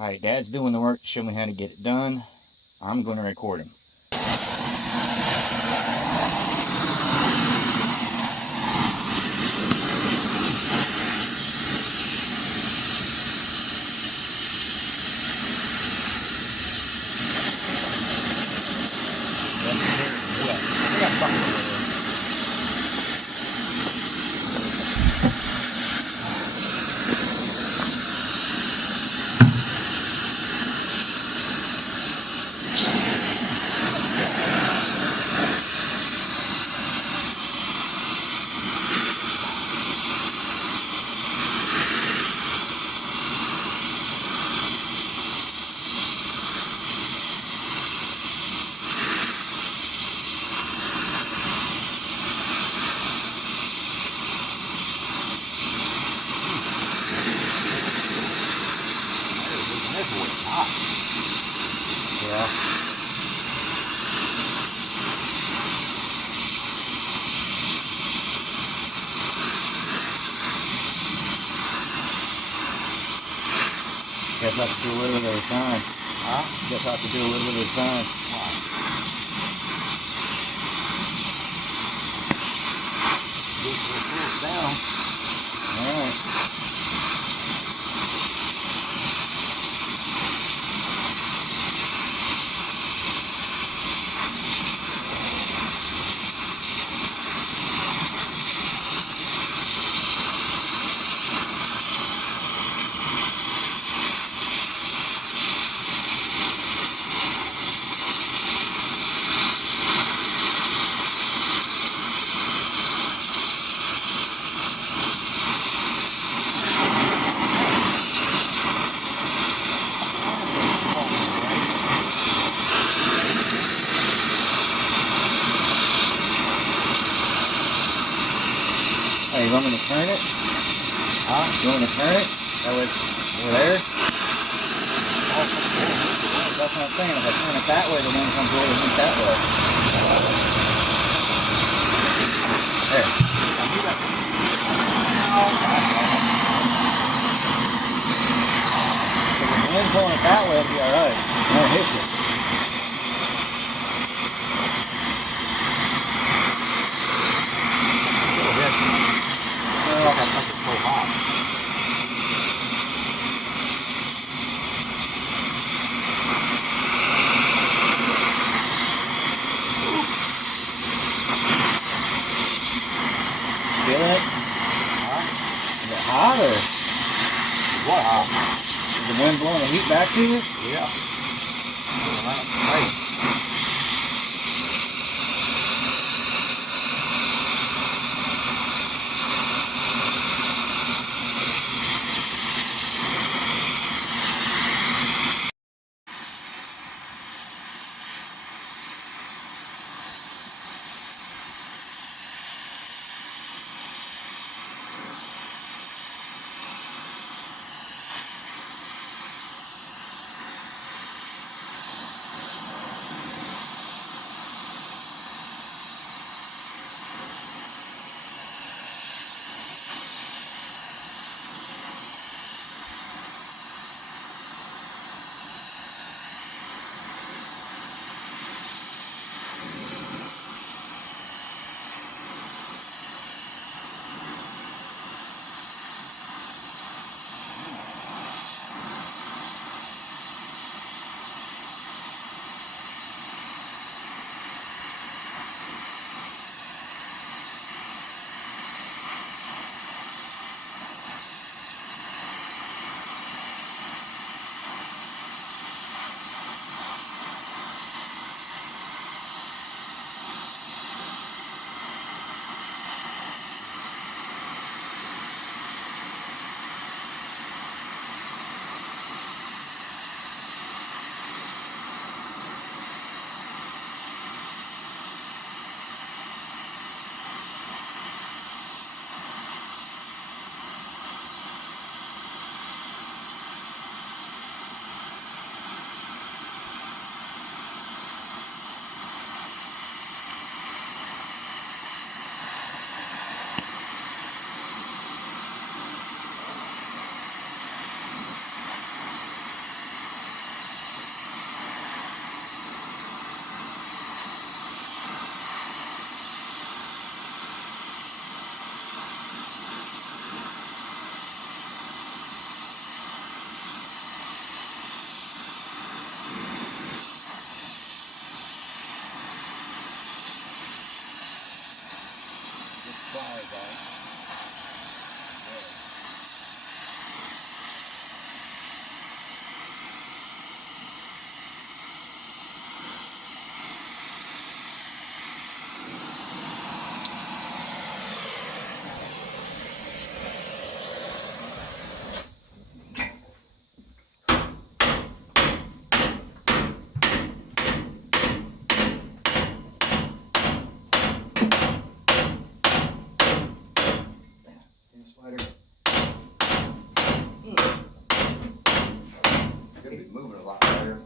Alright, Dad's doing the work to show me how to get it done. I'm going to record him. Guess I have to do a little bit at a time. Huh? Guess I have to do a little bit at a time. Why? Get it down. Alright. Hey, you want me to turn it? Huh? You want me to turn it? That way it's over there? That's what I'm saying. If I turn it that way, the wind comes over and that way. There. So if the wind's blowing it that way, it'll be alright. It won't hit you. Feel it? Huh? Is it hot or? What hot? Is the wind blowing the heat back to you? Yeah. Right. be moving a lot better.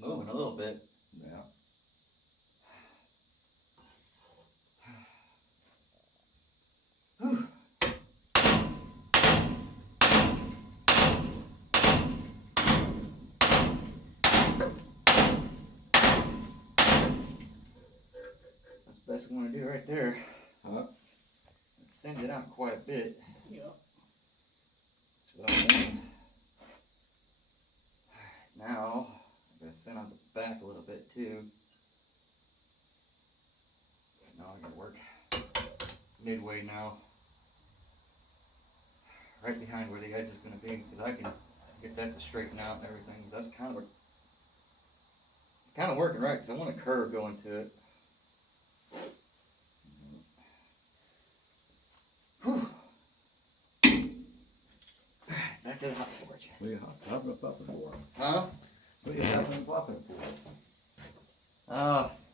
Moving a little bit. Yeah. That's what I want to do right there. Huh? Extend it out quite a bit. Yeah. That's what I want. Now, I'm going to thin out the back a little bit too. Now I'm going to work midway now. Right behind where the edge is going to be, because I can get that to straighten out and everything. That's kind of working right, because I want a curve going to it. Whew. Back to the hot forge. What are you hopping and popping for? Huh? What are you hopping and popping for?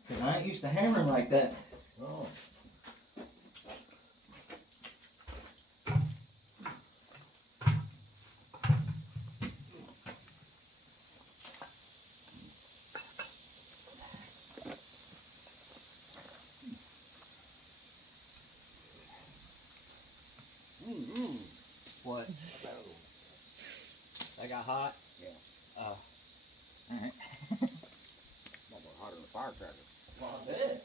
Because I ain't used to hammering like that. Oh. What? That got hot? Yeah. Oh. Alright. Almost hotter than a firecracker. Well, I bet.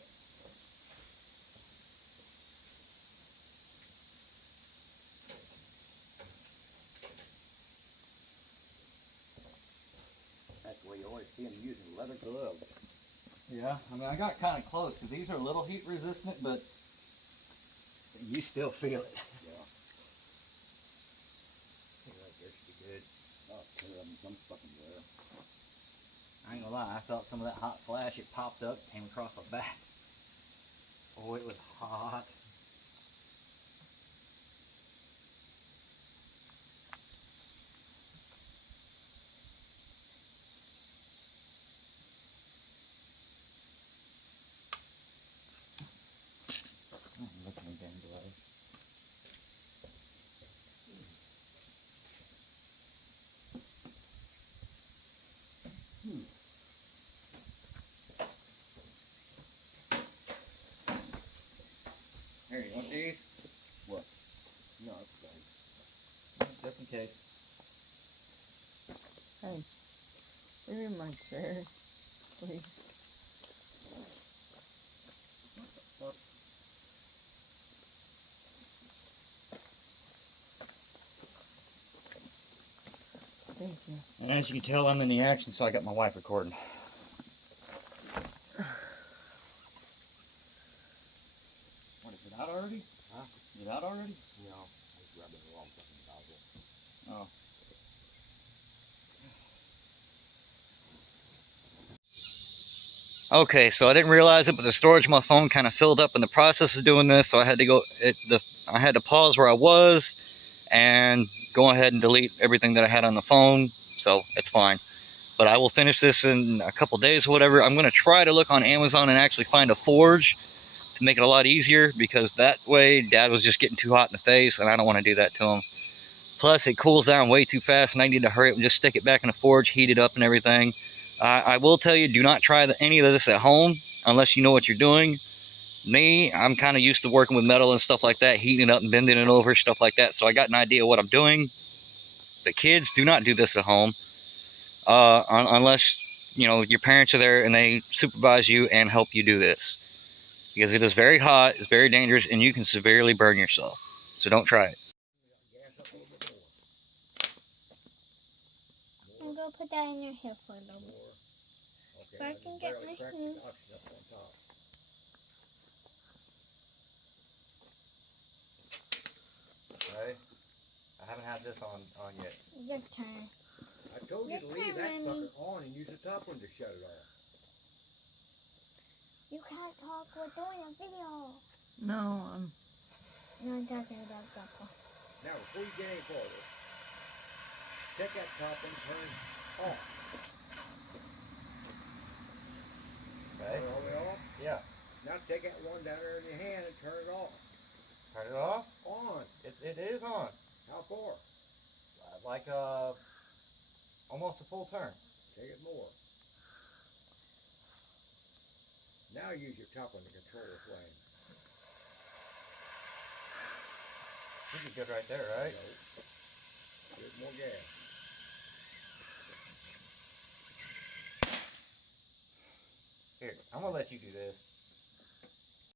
That's the way you always see them using leather gloves. Yeah, I mean, I got kind of close, because these are a little heat resistant, but you still feel it. Yeah. This should be good. Oh, two of them, some fucking wear. I ain't gonna lie, I felt some of that hot flash. It popped up, came across my back. Oh, it was hot. Look at me damn glove. Here, you want these? What? No, it's fine. Just in case. Hey, leave me in my chair, please. Thank you. And as you can tell, I'm in the action, so I got my wife recording. What, is it out already? Huh? Is it out already? No, I was grabbing the wrong fucking nozzle. Oh. Okay, so I didn't realize it, but the storage of my phone kind of filled up in the process of doing this, so I had to go. I had to pause where I was and go ahead and delete everything that I had on the phone. So it's fine. But I will finish this in a couple days or whatever. I'm going to try to look on Amazon and actually find a forge to make it a lot easier, because that way Dad was just getting too hot in the face, and I don't want to do that to him. Plus, it cools down way too fast, and I need to hurry up and just stick it back in the forge, heat it up and everything. I will tell you, do not try any of this at home unless you know what you're doing. Me, I'm kind of used to working with metal and stuff like that, heating it up and bending it over, stuff like that, so I got an idea of what I'm doing. But kids, do not do this at home unless, you know, your parents are there and they supervise you and help you do this. Because it is very hot, it's very dangerous, and you can severely burn yourself. So don't try it. Gas up a little bit more. I'm gonna put that in your hair for a little bit. More. Okay, So I now can just get barely my crack shoes. the oxygen up on top. Right? I haven't had this on yet. Your turn. I told you Your to leave turn, that Remy. sucker on and use the top one to shut it off. You can't talk. We're doing a video. No, I'm. No, I'm talking about that one. Now, before you get any further, take that top one and turn it off. Okay. Turn it all the way off. Yeah. Now take that one down there in your hand and turn it off. Turn it off. On. It is on. How far? Like almost a full turn. Take it more. Now use your top one to control the flame. This is good right there, right? Give it more gas. Here, I'm gonna let you do this.